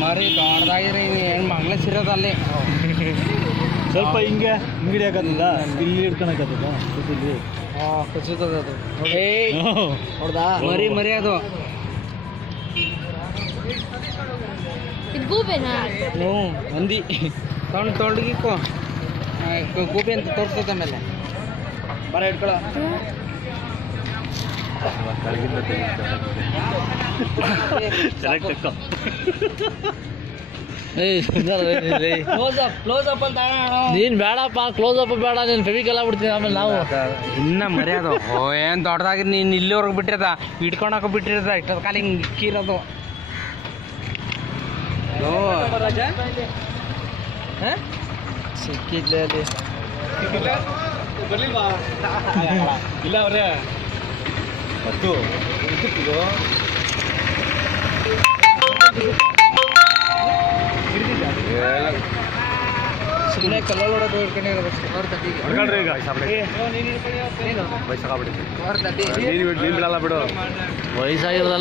ಮರಿ ದೊಡ್ಡದಾಗಿದ್ರೆ ಹೆಣ್ಣು ಮಗ್ಳ ಸಿರೋದಲ್ಲಿ ಸ್ವಲ್ಪ ಹಿಂಗೆ ಹಿಂಗಡಿ ಹಾಕತ್ತದ ಇಲ್ಲಿ ಇಟ್ಕೊಳಕತ್ತದ ಇಲ್ಲಿ ಕುಸಿತದ ಅದು ಹೊಡ್ದಾ ಮರಿ ಮರಿ ಅದು ಇದು ಗೂಬೆನಾ? ಹ್ಞೂ ಮಂದಿ ತೊಗೊಂಡಿಕ್ಕೋ ಗೂಬೆ ಅಂತ ತೋರಿಸ್ತದ ಆಮೇಲೆ ಬರ ಇಟ್ಕೊಳ ಕ್ಲೋಸ್ ಅಪ್ ಅಂತ ನೀನ್ ಬೇಡಪ್ಪ ಕ್ಲೋಸ್ ಅಪ್ ಬೇಡ ನೀನು ಫೆವಿಕಲ್ ಆಗ್ಬಿಡ್ತೀನಿ ಆಮೇಲೆ ನಾವು ಇನ್ನ ಮರ್ಯಾದ ಏನು ದೊಡ್ಡದಾಗಿ ನೀನು ಇಲ್ಲಿವರೆಗೆ ಬಿಟ್ಟಿರದ ಇಟ್ಕೊಳಕ್ಕೆ ಬಿಟ್ಟಿರದ ಇಷ್ಟದ ಕಾಲ ಹಿಂಗೆ ಇಕ್ಕಿರೋದು ಸಿಕ್ಕಿದ್ಲೆ ಅಲ್ಲಿ ಇಲ್ಲ ಅವ್ರೆ ಮತ್ತು ಸುಮ್ಮನೆ ಕಲ್ಲಲ್ಲಿ ಹೊಡೋದು ಹಿಡ್ಕೊಂಡಿರೋದು ಅವ್ರ ತಟ್ಟಿಗೆ ಬಿಡು ವಯಸ್ಸಾಗಿರೋದಲ್ಲ